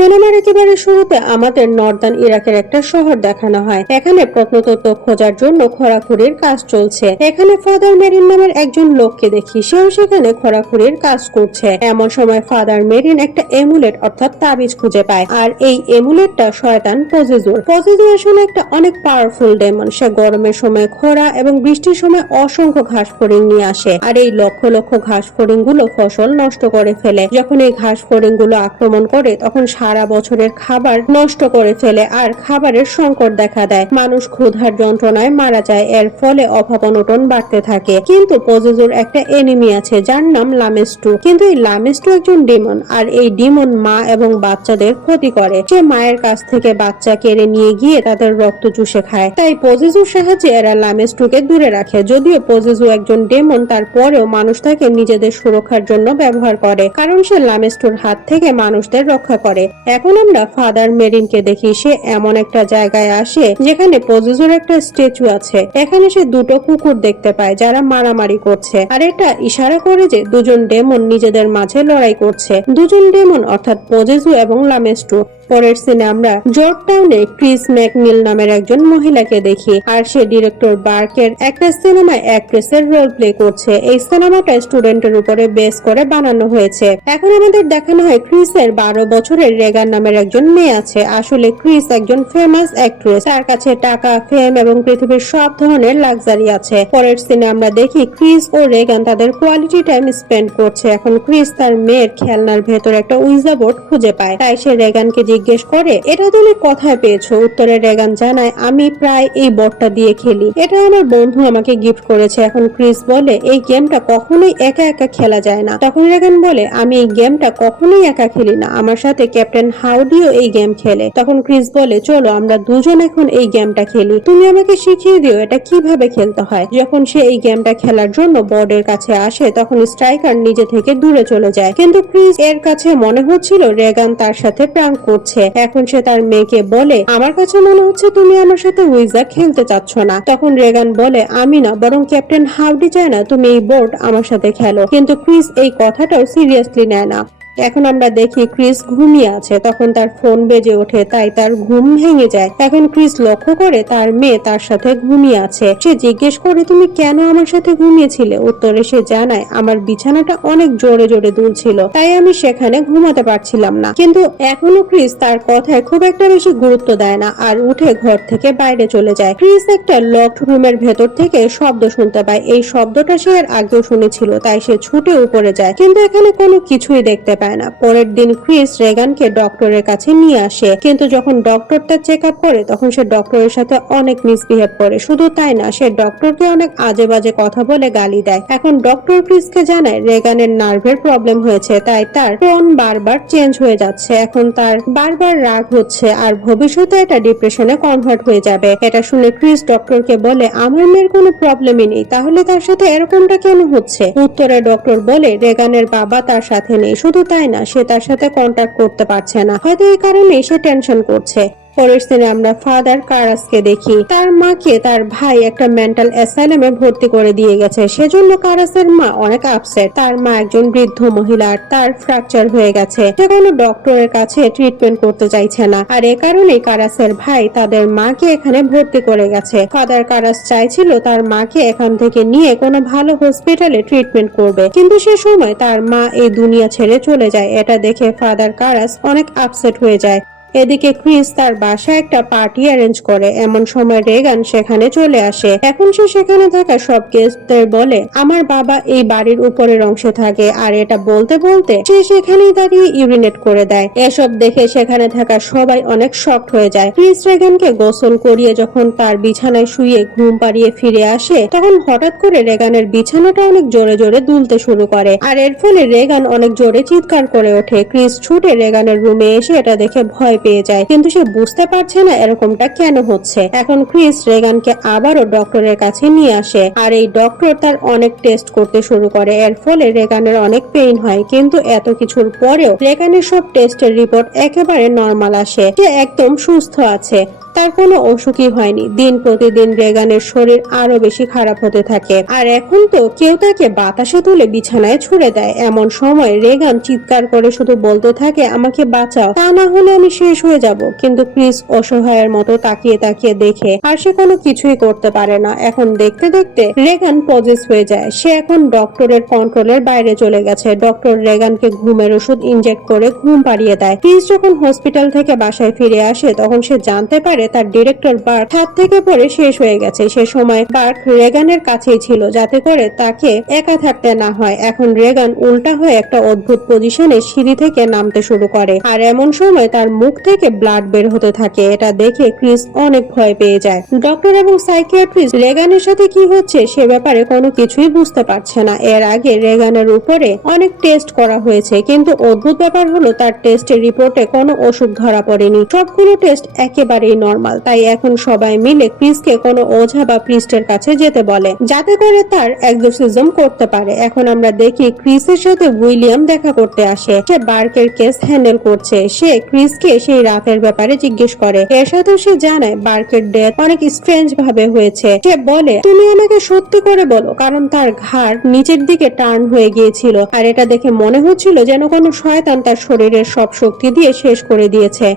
সিনেমার একেবারে শুরুতে আমাদের নর্দার্ন ইরাকের একটা শহর দেখানো হয়। এখানে প্রত্নতত্ত্ব খোঁজার জন্য খোঁড়াখুড়ির কাজ চলছে। এখানে ফাদার মেরিন নামের একজন লোককে দেখি, সেও সেখানে খোঁড়াখুড়ির কাজ করছে। এমন সময় ফাদার মেরিন একটা এমুলেট অর্থাৎ তাবিজ খুঁজে পায়, আর এই এমুলেটটা শয়তান পজিজুর। পজিজুর আসলে একটা অনেক পাওয়ারফুল ডেমন। সে গরমের সময় খরা এবং বৃষ্টির সময় অসংখ্য ঘাস ফড়িং নিয়ে আসে, আর এই লক্ষ লক্ষ ঘাস ফড়িং গুলো ফসল নষ্ট করে ফেলে। যখন এই ঘাস ফড়িং গুলো আক্রমণ করে তখন সারা বছরের খাবার নষ্ট করে ফেলে আর খাবারের সংকট দেখা দেয়। মানুষ ক্ষুধার যন্ত্রণায় মারা যায়। এর ফলে অভাব অনটন বাড়তে থাকে। কিন্তু পজিজুর একটা এনিমি আছে যার নাম লামেস্টু। কিন্তু এই লামেস্টু একজন ডিমন, আর এই ডিমন মা এবং বাচ্চাদের ক্ষতি করে। সে মায়ের কাছ থেকে বাচ্চা কেড়ে নিয়ে গিয়ে তাদের রক্ত চুষে খায়। তাই পজিজুর সাহায্যে এরা লামেস্টুকে দূরে রাখে। যদিও পজিজু একজন ডেমন, তারপরেও মানুষ তাকে নিজেদের সুরক্ষার জন্য ব্যবহার করে, কারণ সে লামেস্টুর হাত থেকে মানুষদের রক্ষা করে। এখন আমরা ফাদার মেরিনকে দেখি। সে এমন একটা জায়গায় আসে যেখানে পজিজুর একটা স্ট্যাচু আছে। এখানে সে দুটো কুকুর দেখতে পায় যারা মারামারি করছে, আর এটা ইশারা করে যে দুজন ডেমন নিজেদের মাঝে লড়াই করছে। দুজন ডেমন অর্থাৎ পজিজু এবং লামেস্টু। পরের সিনে আমরা জর্জটাউনে ক্রিস ম্যাকনিল নামের একজন মহিলাকে দেখি, আর সে ডিরেক্টর বার্কের একটা সিনেমায় অ্যাক্ট্রেসের রোল প্লে করছে। এই সিনেমাটা স্টুডেন্টের উপরে বেস করে বানানো হয়েছে। এখন আমাদের দেখানো হয় ক্রিসের 12 বছরের রেগান নামের একজন মেয়ে আছে। আসলে ক্রিস একজন ফেমাস অ্যাক্ট্রেস। তার কাছে টাকা, ফেম এবং পৃথিবীর সব ধরনের লাক্সারি আছে। পরের সিনে আমরা দেখি ক্রিস ও রেগান তাদের কোয়ালিটি টাইম স্পেন্ড করছে। এখন ক্রিস তার মেয়ের খেলনার ভেতর একটা উইজা বোর্ড খুঁজে পায়, তাই সে রেগানকে জিজ্ঞেস করে, এটা তুমি কোথায় পেয়েছো? উত্তরে রেগান জানায়, আমি প্রায় এই বোর্ডটা দিয়ে খেলি, এটা আমার বন্ধু আমাকে গিফট করেছে। এখন ক্রিস বলে, এই গেমটা কখনোই একা একা খেলা যায় না। তখন রেগান বলে, আমি এই গেমটা কখনোই একা খেলি না, আমার সাথে ক্যাপ্টেন হাউডিও এই গেম খেলে। তখন ক্রিস বলে, চলো আমরা দুজন এখন এই গেমটা খেলি, তুমি আমাকে শিখিয়ে দিও এটা কিভাবে খেলতে হয়। যখন সে এই গেমটা খেলার জন্য বোর্ডের কাছে আসে তখন স্ট্রাইকার নিজে থেকে দূরে চলে যায়, কিন্তু ক্রিস এর কাছে মনে হচ্ছিল রেগান তার সাথে প্রাঙ্ক করছে। এখন সে তার মেয়েকে বলে, আমার কাছে মনে হচ্ছে তুমি আমার সাথে উইজা খেলতে চাচ্ছ না। তখন রেগান বলে, আমি না, বরং ক্যাপ্টেন হাউডি চায় না তুমি এই বোর্ড আমার সাথে খেলো। কিন্তু ক্রিস এই কথাটাও সিরিয়াসলি নেয় না। এখন আমরা দেখি ক্রিস ঘুমিয়ে আছে। তখন তার ফোন বেজে ওঠে, তাই তার ঘুম ভেঙে যায়। এখন ক্রিস লক্ষ্য করে তার মেয়ে তার সাথে ঘুমিয়ে আছে। সে জিজ্ঞেস করে, তুমি কেন আমার সাথে ঘুমিয়েছিলে? উত্তরে সে জানায়, আমার বিছানাটা অনেক জোরে জোরে দুলছিল, তাই আমি সেখানে ঘুমাতে পারছিলাম না। কিন্তু এখনো ক্রিস তার কথায় খুব একটা বেশি গুরুত্ব দেয় না আর উঠে ঘর থেকে বাইরে চলে যায়। ক্রিস একটা লকড রুমের ভেতর থেকে শব্দ শুনতে পায়। এই শব্দটা সে এর আগেও শুনেছিল, তাই সে ছুটে উপরে যায়, কিন্তু এখানে কোনো কিছুই দেখতে পায় না। পরের দিন ক্রিস রেগানকে ডক্টরের কাছে নিয়ে আসে, কিন্তু যখন ডক্টর তার চেক আপ করে তখন সে ডক্টরের সাথে অনেক মিসবিহেভ করে। শুধু তাই না, সে ডক্টরকে অনেক আজে বাজে কথা বলে গালি দেয়। এখন ডক্টর ক্রিসকে জানায় রেগানের নার্ভের প্রবলেম হয়েছে, তাই তার টোন বারবার চেঞ্জ হয়ে যাচ্ছে। এখন তার বারবার রাগ হচ্ছে আর ভবিষ্যতে এটা ডিপ্রেশনে কনভার্ট হয়ে যাবে। এটা শুনে ক্রিস ডক্টরকে বলে, আমার মেয়ের কোনো প্রবলেমই নেই, তাহলে তার সাথে এরকমটা কেন হচ্ছে? উত্তরে ডক্টর বলে, রেগানের বাবা তার সাথে নেই। শুধু তাই না, সে তার সাথে কন্ট্যাক্ট করতে পারছে না, হয়তো এই কারণে সে টেনশন করছে। পরের দিনে আমরা ফাদার কারাসকে দেখি। তার মাকে তার ভাই একটা মেন্টাল অ্যাসাইলামে ভর্তি করে দিয়ে গেছে, সেজন্য কারাসের মা অনেক আপসেট। তার মা একজন বৃদ্ধ মহিলা, তার ফ্র্যাকচার হয়ে গেছে, সে কোনো ডক্টরের কাছে ট্রিটমেন্ট করতে চাইছে না, আর এ কারণেই কারাসের ভাই তাদের মাকে এখানে ভর্তি করে গেছে। ফাদার কারাস চাইছিল তার মাকে এখান থেকে নিয়ে কোনো ভালো হসপিটালে ট্রিটমেন্ট করবে, কিন্তু সে সময় তার মা এই দুনিয়া ছেড়ে চলে যায়। এটা দেখে ফাদার কারাস অনেক আপসেট হয়ে যায়। এদিকে ক্রিস তার বাসায় একটা পার্টি অ্যারেঞ্জ করে। এমন সময় রেগান সেখানে চলে আসে। এখন সে সেখানে থাকা সব গেস্টদের বলে, আমার বাবা এই বাড়ির উপরের অংশে থাকে, আর এটা বলতে বলতে সে সেখানেই দাঁড়িয়ে ইউরিনেট করে দেয়। এসব দেখে সেখানে থাকা সবাই অনেক শকড হয়ে যায়। ক্রিস রেগানকে গোসল করিয়ে যখন তার বিছানায় শুয়ে ঘুম পাড়িয়ে ফিরে আসে তখন হঠাৎ করে রেগানের বিছানাটা অনেক জোরে জোরে দুলতে শুরু করে, আর এর ফলে রেগান অনেক জোরে চিৎকার করে ওঠে। ক্রিস ছুটে রেগানের রুমে এসে এটা দেখে ভয় পেয়ে যায়, কিন্তু সে বুঝতে পারছে না এরকমটা কেন হচ্ছে। এখন ক্রিস রেগানকে আবারও ডক্টরের কাছে নিয়ে আসে, আর এই ডক্টর তার অনেক টেস্ট করতে শুরু করে। এর ফলে রেগানের অনেক পেইন হয়, কিন্তু এত কিছুর পরেও রেগানের সব টেস্টের রিপোর্ট একেবারে নরমাল আসে, সে একদম সুস্থ আছে। তার কোনো অসুখই হয়নি। দিন প্রতিদিন রেগানের শরীর আরো বেশি খারাপ হতে থাকে, আর এখন তো কেউ তাকে বাতাসে তুলে বিছানায় ছুড়ে দেয়। এমন সময় রেগান চিৎকার করে শুধু বলতে থাকে, আমাকে বাঁচাও, তা না হলে আমি শেষ হয়ে যাব। কিন্তু ক্রিস অসহায়ের মতো তাকিয়ে তাকিয়ে দেখে, আর সে কোনো কিছুই করতে পারে না। এখন দেখতে দেখতে রেগান পজেস হয়ে যায়। সে এখন ডক্টরের কন্ট্রোলের বাইরে চলে গেছে। ডক্টর রেগানকে ঘুমের ওষুধ ইনজেক্ট করে ঘুম পাড়িয়ে দেয়। ক্রিস যখন হসপিটাল থেকে বাসায় ফিরে আসে তখন সে জানতে পারে তার ডিরেক্টর বার্ক ছাদ থেকে পড়ে শেষ হয়ে গেছে। সে সময় বার্ক রেগানের কাছেই ছিল যাতে করে তাকে একা থাকতে না হয়। এখন রেগান উল্টা হয়ে একটা অদ্ভুত পজিশনে সিঁড়ি থেকে নামতে শুরু করে, আর এমন সময় তার মুখ থেকে ব্লাড বের হতে থাকে। এটা দেখে ক্রিস অনেক ভয় পেয়ে যায়। ডক্টর এবং সাইকিয়াট্রিস্ট রেগানের সাথে কি হচ্ছে সে ব্যাপারে কোনো কিছুই বুঝতে পারছে না। এর আগে রেগানের উপরে অনেক টেস্ট করা হয়েছে, কিন্তু অদ্ভুত ব্যাপার হলো তার টেস্টের রিপোর্টে কোনো অসুখ ধরা পড়েনি। সবগুলো টেস্ট একেবারেই নরমাল। তাই এখন সবাই মিলে ক্রিসকে কোনো ওঝা বা প্রিস্টের কাছে যেতে বলে যাতে করে তার এক্সোরসিজম করতে পারে। এখন আমরা দেখি ক্রিসের সাথে উইলিয়াম দেখা করতে আসে। সে বার্কের কেস হ্যান্ডেল করছে। সে ক্রিসকে সেই রাতের ব্যাপারে জিজ্ঞেস করে। এর সাথে সে জানায় বার্কের ডেথ অনেক স্ট্রেঞ্জ ভাবে হয়েছে। সে বলে, তুমি আমাকে সত্যি করে বলো, কারণ তার ঘাড় নিচের দিকে টার্ন হয়ে গিয়েছিল, আর এটা দেখে মনে হচ্ছিল যেন কোনো শয়তান তার শরীরের সব শক্তি দিয়ে শেষ করে দিয়েছে।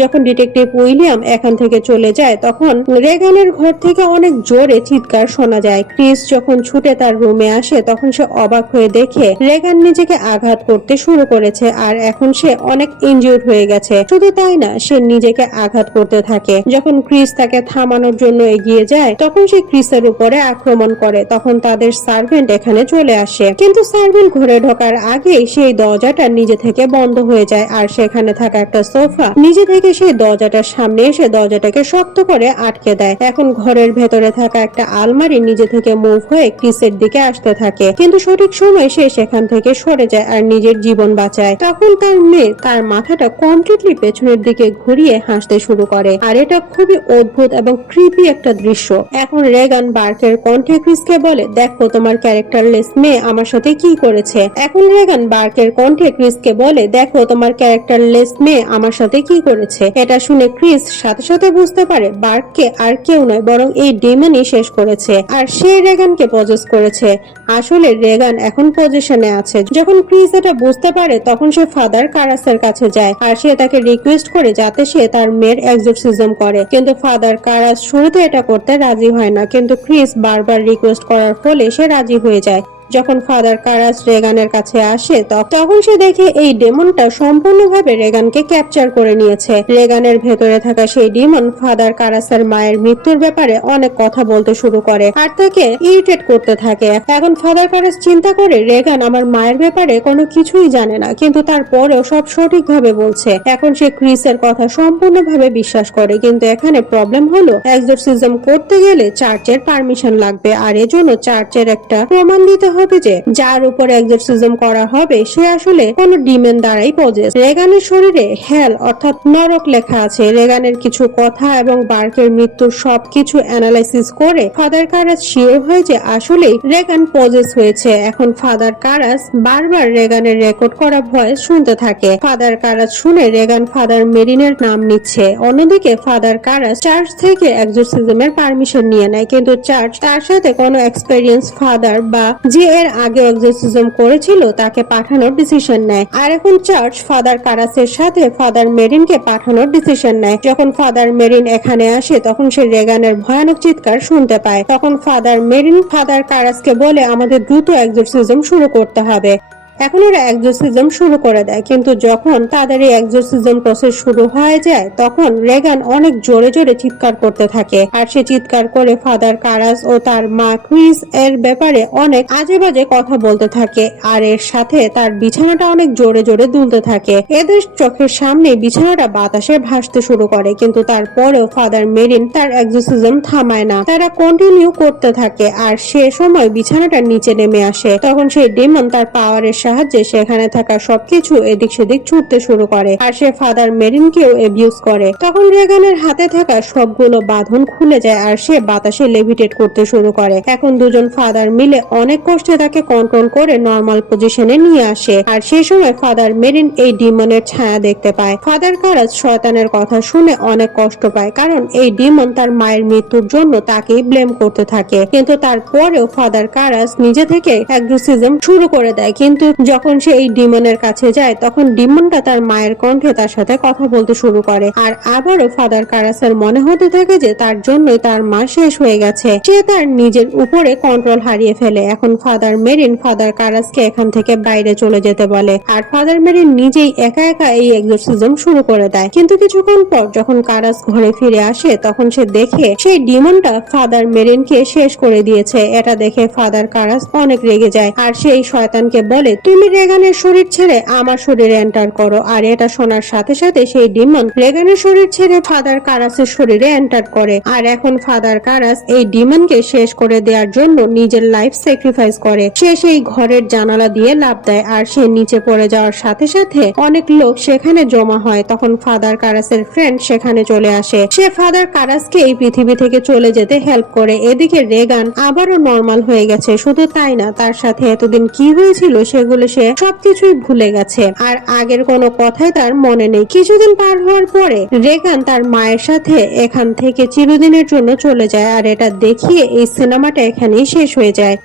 যখন ডিটেকটিভ উইলিয়াম এখান থেকে চলে যায় তখন রেগানের ঘর থেকে অনেক জোরে চিৎকার শোনা যায়। ক্রিস যখন ছুটে তার রুমে আসে তখন সে অবাক হয়ে দেখে রেগান নিজেকে আঘাত করতে শুরু করেছে, আর এখন সে অনেক ইনজিউর্ড হয়ে গেছে। শুধু তাই না, সে নিজেকে আঘাত করতে থাকে। যখন ক্রিস তাকে থামানোর জন্য এগিয়ে যায় তখন সে ক্রিসের উপরে আক্রমণ করে। তখন তাদের সার্ভেন্ট এখানে চলে আসে, কিন্তু সার্ভেন্ট ঘরে ঢোকার আগেই সেই দরজাটা নিজে থেকে বন্ধ হয়ে যায়, আর সেখানে থাকা একটা সোফা নিজে থেকে সেই দরজাটার সামনে এসে দরজাটাকে শক্ত করে আটকে দেয়। এখন ঘরের ভেতরে থাকা একটা আলমারি নিজে থেকে মুভ হয়ে ক্রিসের দিকে আসতে থাকে, কিন্তু সঠিক সময় সে সেখান থেকে সরে যায় আর নিজের জীবন বাঁচায়। তখন তার মেয়ে তার মাথাটা কমপ্লিটলি পেছনের দিকে ঘুরিয়ে হাসতে শুরু করে, আর এটা খুবই অদ্ভুত এবং ক্রিপি একটা দৃশ্য। এখন রেগান বার্কের কণ্ঠে ক্রিসকে বলে, দেখো তোমার ক্যারেক্টারলেস মেয়ে আমার সাথে কি করেছে। এখন রেগান বার্কের কণ্ঠে ক্রিসকে বলে, দেখো তোমার ক্যারেক্টারলেস মেয়ে আমার সাথে কি করেছে। এটা শুনে ক্রিস সাথে সাথে বুঝতে পারে বার্ককে আর কেউ নয় বরং এই ডেমনই শেষ করেছে, আর সে রেগানকে পজেস করেছে। আসলে রেগান এখন পজিশনে আছে। যখন ক্রিস এটা বুঝতে পারে তখন সে ফাদার কারাসের কাছে যায়, আর সে তাকে রিকোয়েস্ট করে যাতে সে তার মেয়ের এক্সোরসিজম করে। কিন্তু ফাদার কারাস শুরুতে এটা করতে রাজি হয় না, কিন্তু ক্রিস বারবার রিকোয়েস্ট করার ফলে সে রাজি হয়ে যায়। যখন ফাদার কারাস রেগানের কাছে আসে তখন সে দেখে এই ডেমনটা সম্পূর্ণভাবে রেগানকে ক্যাপচার করে নিয়েছে। রেগানের ভেতরে থাকা সেই ডেমন ফাদার কারাসের মায়ের মৃত্যুর ব্যাপারে অনেক কথা বলতে শুরু করে আর তাকে ইরিটেট করতে থাকে। এখন ফাদার কারাস চিন্তা করে রেগান আমার মায়ের ব্যাপারে কোনো কিছুই জানে না, কিন্তু তারপরেও সব সঠিকভাবে বলছে। এখন সে ক্রিসের কথা সম্পূর্ণভাবে বিশ্বাস করে, কিন্তু এখানে প্রবলেম হলো এক্সোরসিজম করতে গেলে চার্চের পারমিশন লাগবে, আর এজন্য চার্চের একটা প্রমাণ দিতে হবে যে যার উপরে এক্সোরসিজম করা হবে সে আসলে কোন ডিমন দ্বারাই পজেস। রেগানের শরীরে হেল অর্থাৎ নরক লেখা আছে। রেগানের কিছু কথা এবং বার্কের মৃত্যুর সবকিছু অ্যানালাইসিস করে ফাদার কারাস শিওর হয় যে আসলেই রেগান পজেস হয়েছে। এখন ফাদার কারাস বারবার রেগানের রেকর্ড করা ভয়েস শুনতে থাকে। ফাদার কারাস শুনে রেগান ফাদার মেরিনের নাম নিচ্ছে। অন্যদিকে ফাদার কারাস চার্চ থেকে এক্সোরসিজমের পারমিশন নিয়ে নেয়, কিন্তু চার্চ তার সাথে কোনো এক্সপেরিয়েন্স ফাদার বা যে এর আগে এক্সোরসিজম করেছিল তাকে পাঠানোর ডিসিশন নেয়। আর এখন চার্চ ফাদার কারাসের সাথে ফাদার মেরিনকে পাঠানোর ডিসিশন নেয়। যখন ফাদার মেরিন এখানে আসে তখন সে রেগানের ভয়ানক চিৎকার শুনতে পায়। তখন ফাদার মেরিন ফাদার কারাসকে বলে আমাদের দ্রুত এক্সোরসিজম শুরু করতে হবে। এখন ওরা এক্সোরসিজম শুরু করে দেয়, কিন্তু যখন তাদের এই এক্সোরসিজম প্রসেস শুরু হয়ে যায় তখন রেগান অনেক জোরে জোরে চিৎকার করতে থাকে, আর সে চিৎকার করে ফাদার কারাস ও তার মা ক্রিস এর ব্যাপারে অনেক আজে বাজে কথা বলতে থাকে, আর এর সাথে তার বিছানাটা অনেক জোরে জোরে দুলতে থাকে। এদের চোখের সামনে বিছানাটা বাতাসে ভাসতে শুরু করে, কিন্তু তারপরেও ফাদার মেরিন তার এক্সোরসিজম থামায় না। তারা কন্টিনিউ করতে থাকে, আর সে সময় বিছানাটা নিচে নেমে আসে। তখন সেই ডেমন তার পাওয়ারের সাহায্যে সেখানে থাকা সবকিছু এদিক সেদিক ছুটতে শুরু করে আর সে ফাদার মেরিনকেও অ্যাবিউজ করে। তখন রেগানের হাতে থাকা সবগুলো বাঁধন খুলে যায় আর সে বাতাসে লেভিটেট করতে শুরু করে। এখন দুজন ফাদার মিলে অনেক কষ্টে তাকে কন্ট্রোল করে নর্মাল পজিশনে নিয়ে আসে। আর সেই সময় ফাদার মেরিন এই ডিমনের ছায়া দেখতে পায়। ফাদার কারাস শয়তানের কথা শুনে অনেক কষ্ট পায়, কারণ এই ডিমন তার মায়ের মৃত্যুর জন্য তাকেই ব্লেম করতে থাকে। কিন্তু তারপরেও ফাদার কারাস নিজে থেকে অ্যাগ্রেসিজম শুরু করে দেয়। কিন্তু যখন সে এই ডিমনের কাছে যায় তখন ডিমনটা তার মায়ের কণ্ঠে তার সাথে কথা বলতে শুরু করে। আর আবারও ফাদার কারাসের মনে হতে থাকে যে তার জন্যই তার মা শেষ হয়ে গেছে। সে তার নিজের উপরে কন্ট্রোল হারিয়ে ফেলে। এখন ফাদার মেরিন ফাদার কারাসকে এখান থেকে বাইরে চলে যেতে বলে আর ফাদার মেরিন নিজেই একা একা এই এক্সোরসিজম শুরু করে দেয়। কিন্তু কিছুক্ষণ পর যখন কারাস ঘরে ফিরে আসে তখন সে দেখে সেই ডিমনটা ফাদার মেরিনকে শেষ করে দিয়েছে। এটা দেখে ফাদার কারাস অনেক রেগে যায় আর সেই শয়তানকে বলে, তুমি রেগানের শরীর ছেড়ে আমার শরীরে এন্টার করো। আর এটা শোনার সাথে সাথে সেই ডিমন রেগানের শরীর ছেড়ে ফাদার কারাসের শরীরে এন্টার করে। আর এখন ফাদার কারাস এই ডিমনকে শেষ করে দেওয়ার জন্য নিজের লাইফ স্যাক্রিফাইস করে। সে সেই ঘরের জানালা দিয়ে লাফ দেয় আর সে নিচে পড়ে যাওয়ার সাথে সাথে অনেক লোক সেখানে জমা হয়। তখন ফাদার কারাসের ফ্রেন্ড সেখানে চলে আসে। সে ফাদার কারাসকে এই পৃথিবী থেকে চলে যেতে হেল্প করে। এদিকে রেগান আবারও নর্মাল হয়ে গেছে। শুধু তাই না, তার সাথে এতদিন কি হয়েছিল সেগুলো সে সবকিছুই ভুলে গেছে আর আগের কোনো কথাই তার মনে নেই। কিছুদিন পার হওয়ার পরে রেগান তার মায়ের সাথে এখান থেকে চিরদিনের জন্য চলে যায়। আর এটা দেখিয়ে এই সিনেমাটা এখানেই শেষ হয়ে যায়।